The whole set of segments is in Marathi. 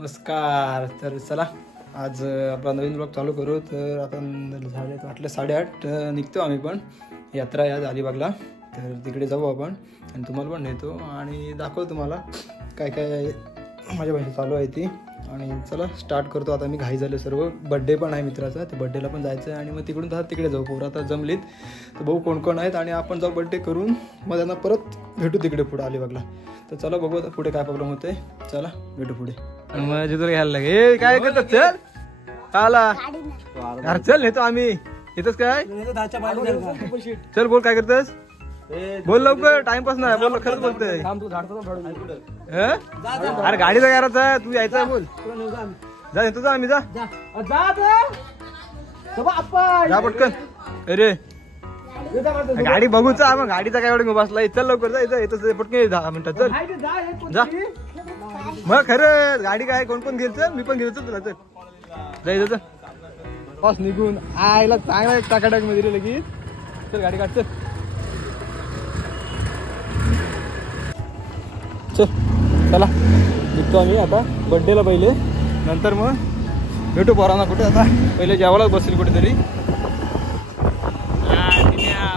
नमस्कार. तर चला आज आपला नवीन ब्लॉग चालू करू. तर आता झाले वाटलं 8:30 निघतो आम्ही पण. यात्रा आहे आज अलिबागला, तर तिकडे जाऊ आपण आणि तुम्हाला पण नेतो आणि दाखवतो तुम्हाला काय काय माझ्या बहिणी चालू आहे ती. आणि चला स्टार्ट करतो आता. मी घाई झाले सर्व. बड्डे पण आहे मित्राचा, तर बड्डेला पण जायचं आहे आणि मग तिकडून तिकडे जाऊ. पोरं आता जमलीत तर भाऊ कोण कोण आहेत आणि आपण जाऊ बड्डे करून मग त्यांना परत भेटू तिकडे पुढे अलिबागला. तर चला बघू आता पुढे काय प्रॉब्लेम होते. चला भेटू पुढे. आणि मग जिथं घ्यायला लागे काय करतात. चल आला यार, चल नेतो आम्ही. येतच काय चल बोल काय करतस. बोल लवकर, टाइमपास नाही. बोल खरंच बोलतोय. अरे गाडीचा करायचा, तू यायचा बोल. जा येतो जा आम्ही. जा जा पटकन. अरे गाडी बघूचा मग गाडीचा काय एवढं बसला. चल लवकर जा. येतं पटकन 10 मिनिटात. चल जा मग. खरं गाडी काय कोण कोण घेईल. चल मी पण घेतो तुला. चल जायचं पास निघून आयला चांगला टाकाटाक मध्ये लगेच. चल गाडी काढ. चल चला निघतो आम्ही आता बड्डेला. पहिले नंतर मग भेटू पोरांना कुठे. आता पहिले जेवायला बसेल कुठेतरी.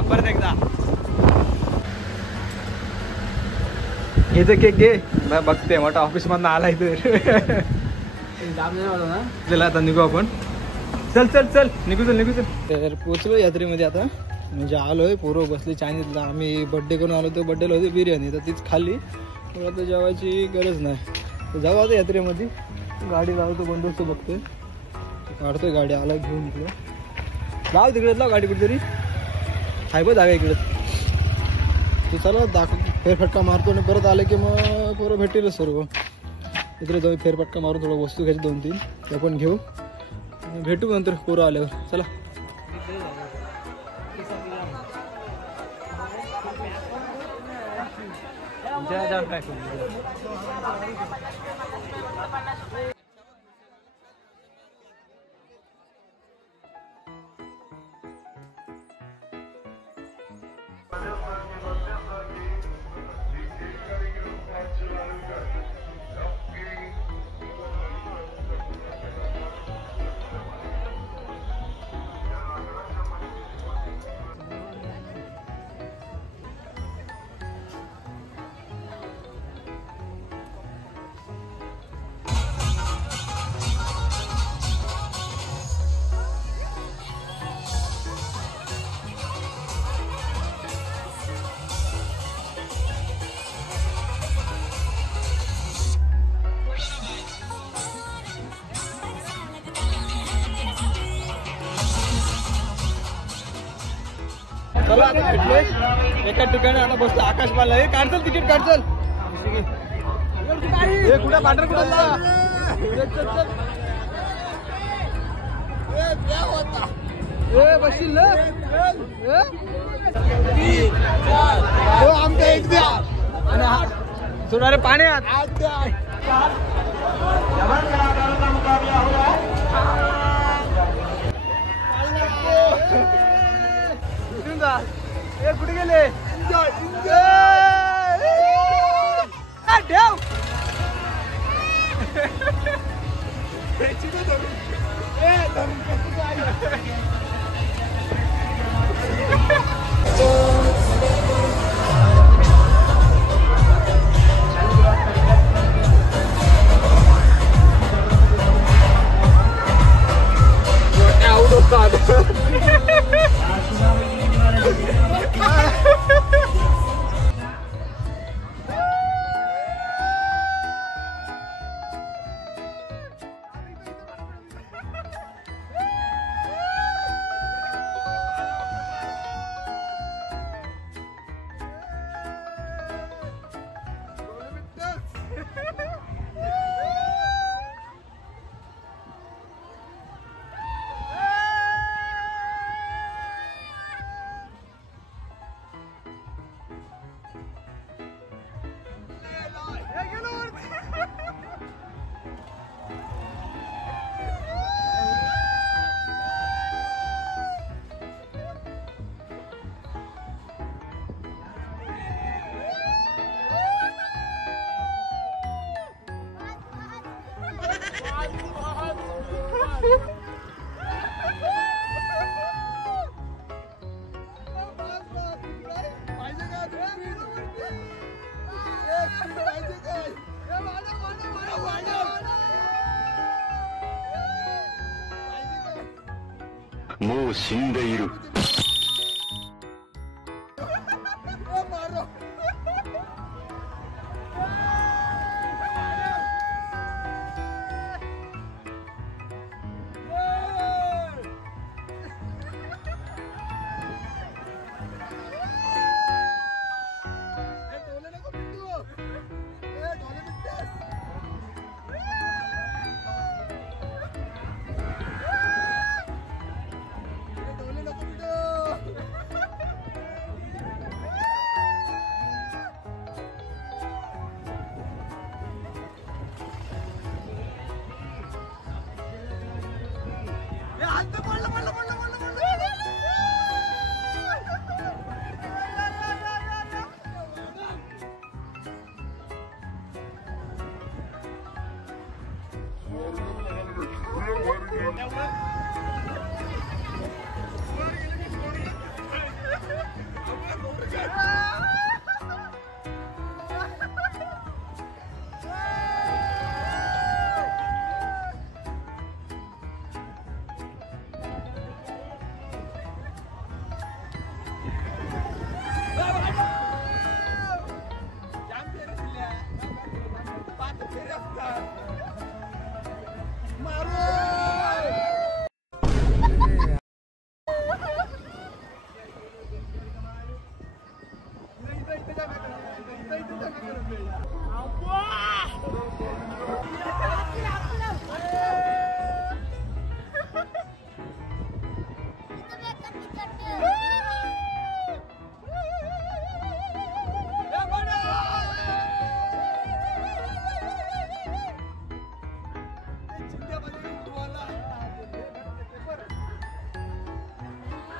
परत एकदा घे केक घे. बघते मोठा ऑफिस मधून आलाय तर. चला आता निघू आपण. चल चल चल निघू चल निघू चल. तर पोचलो यात्रेमध्ये आता. म्हणजे आलोय. पोरं बसली चायनीजला. आम्ही बड्डे करून आलो तर बड्डेला होती बिर्याणी, तर तीच खाल्ली. तर आता जेवायची गरज नाही. तर जाऊ आता यात्रेमध्ये. गाडी लावतो बंदोबस्त बघतोय. काढतोय गाडी. आला घेऊन इकडे. लाव तिकडे लाव गाडी कुठेतरी. हाय बघ जागा इकडे. तर चला फेरफटका मारतो आणि परत आले की मग पोरं भेटेलच सर्व. इकडे जाऊ फेरफटका मारून थोडं वस्तू घ्यायची 2-3 ते पण घेऊ. भेटू नंतर पोरं आल्यावर. चला चला आता भेटलोय एका ठिकाणी. आता बसतो आकाशमाला. हे काढचल तिकीट काढचल. हे कुठे पांढर कुठं बसशील ना. आमच्या एक द्या आणि सोडारे पाण्यात. कुठे गेले ठेव. もう死んでいる。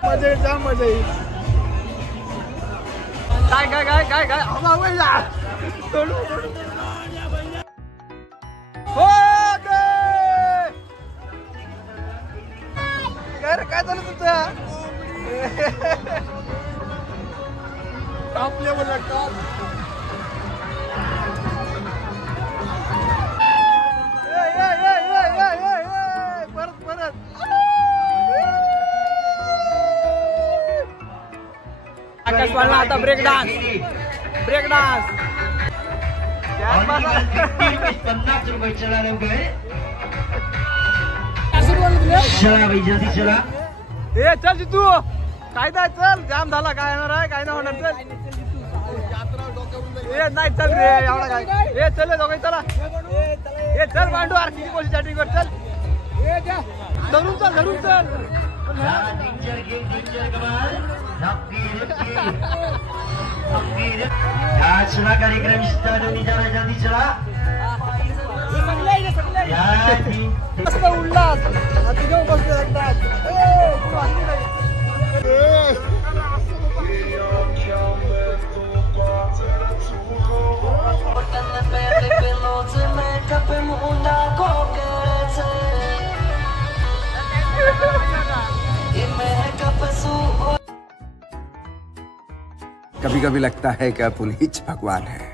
मजा येईल, जाम मजा येईल. काय काय काय काय काय सोडू सोडू. हो काय झालं तुमचं? आपल्या मला परत परत आकाश वाळला आता ब्रेक डान्स. 50 रुपये चला लवकर. चला भाई जल्दी चला. ए चल जितू काय नाही चल जाम झाला काय येणार आहे काय नाही होणार चल. ए नाही चल रे एवढा काय. ए चल दोघे चला. ए चल मांडू आर किती कोशी चॅटिंग कर चल. धरून चल. चला कार्यक्रम स्टार्ट होने जा रहा है. जल्दी चला. मस्त उल्हास तिघं बसले एकदाच. कभी कभी लगता है कि पुनीत भगवान है.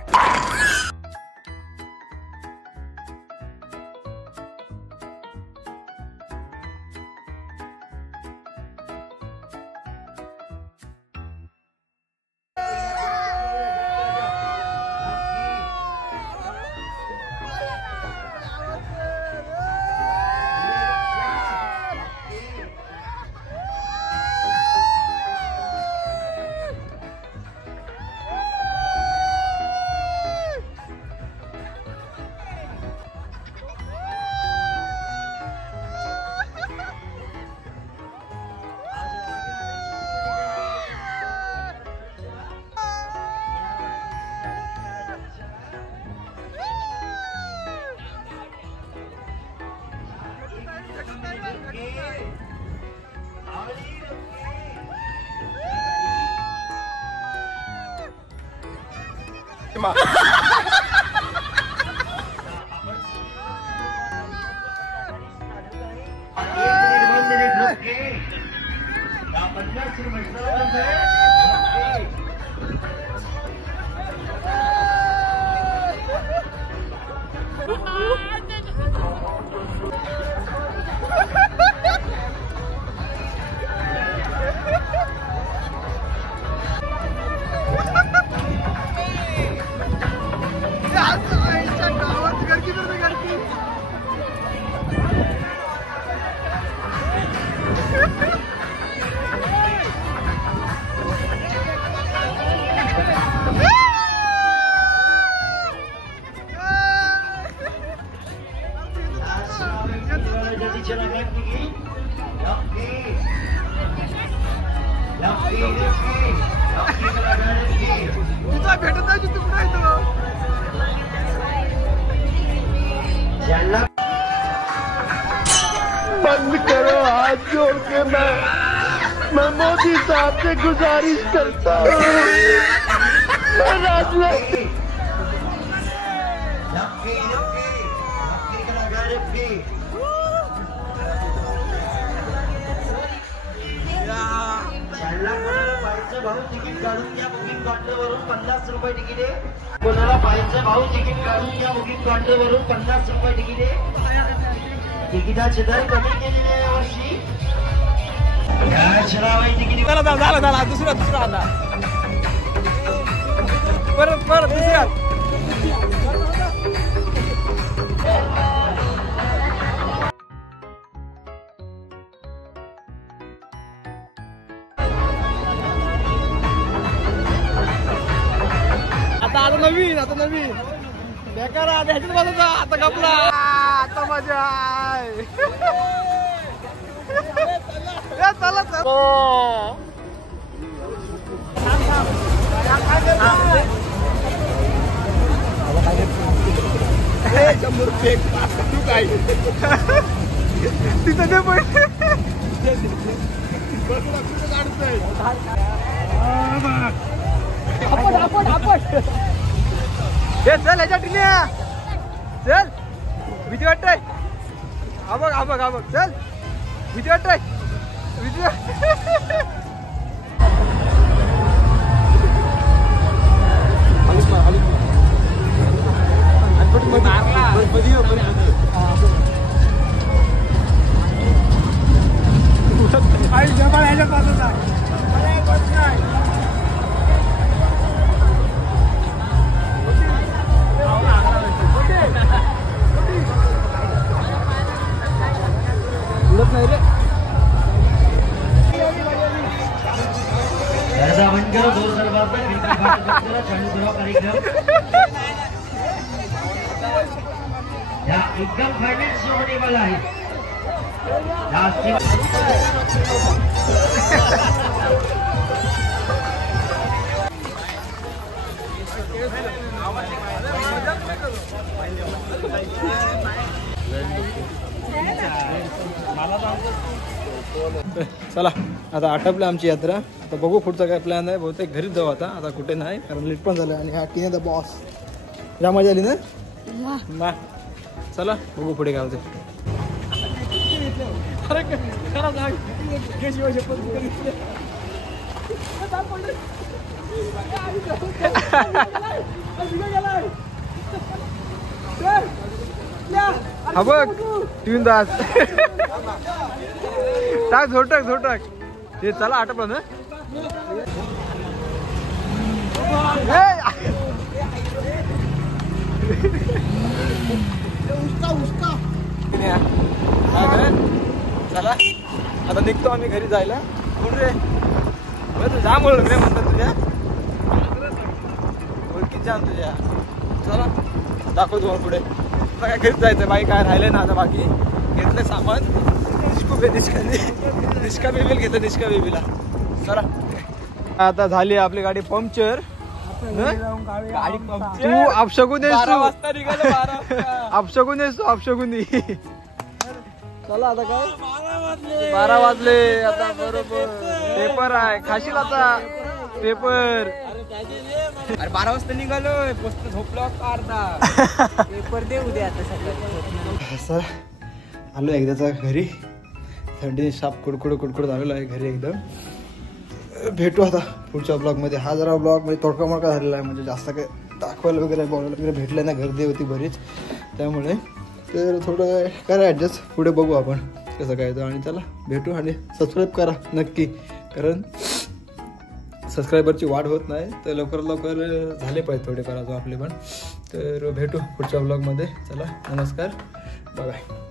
बंद करो हाथ जोड़ के मैं मोदी साहब से गुजारिश करता हूँ। भाऊ तिकीट काढून घ्या बुकिंग काउंटरवरून 50 रुपये तिकीट आहे. कोणाला पाहिजे भाऊ तिकीट काढून घ्या बुकिंग काउंटरवरून 50 रुपये तिकीट आहे. तिकिटाचे दर कमी केलेले आहे यावर्षी. तिकीट झाला दुसरा आता परत दुसरा. आता नवीन बेकार भेटत बसता आता कपला आता मजा आहे. चला तू काय तिथं ते पैसे चल ह्याच्या टिन्या चल. भीती वाटतंय. बघ चल. भीती वाटतंय. उडत नाही रे. एकदम फायनल शो होने वाला है. चला आता आटपलं आमची यात्रा. आता बघू पुढचा काय प्लॅन आहे. बहुतेक घरीच जाऊ आता कुठे नाही कारण लेट पण झालं. आणि हा टिन्याचा बॉस या मजा आली ना. चला बघू पुढे काय होते. हा बघ 3 तास टाक झोटक ते. चला आटपलं ना. चला आता निघतो आम्ही घरी जायला. कोण रे जाम ओळख रे म्हणतात तुझ्या. ओळखीत जाम तुझ्या. चला दाखव तुम्हाला पुढे. काय घरीच जायचं. बाई काय राहिलंय ना आता. बाकी घेतलं सामान. निष्का बेबीला घेतो. निष्का बेबीला. चला आता झाली आपली गाडी पंक्चर. तू अपशगुन अपशगुनी. चला आता काय 12 वाजले आता. बरोबर पेपर आहे. खाशील आता पेपर. अरे 12 वाजता निघालोय. पोस्ट झोपलो अर्धा. पेपर दे उद्या आता सकाळी. सर आलो एकदाचा घरी. थंडी साप कुडकुड आलेलो आहे घरी एकदम. भेटू आता पुढच्या ब्लॉगमध्ये. हा जरा ब्लॉगमध्ये तोडका मोडका झालेला आहे, म्हणजे जास्त काय दाखवायला वगैरे बोलायला वगैरे भेटलं नाही, गर्दी होती बरीच त्यामुळे. तर थोडं करा ॲडजस्ट, पुढे बघू आपण कसं काय तर. आणि चला भेटू आणि सबस्क्राईब करा नक्की, कारण सबस्क्रायबरची वाढ होत नाही, तर लवकर झाले पाहिजे थोडेफार अजून आपले पण. तर भेटू पुढच्या ब्लॉगमध्ये. चला नमस्कार, बाय बाय.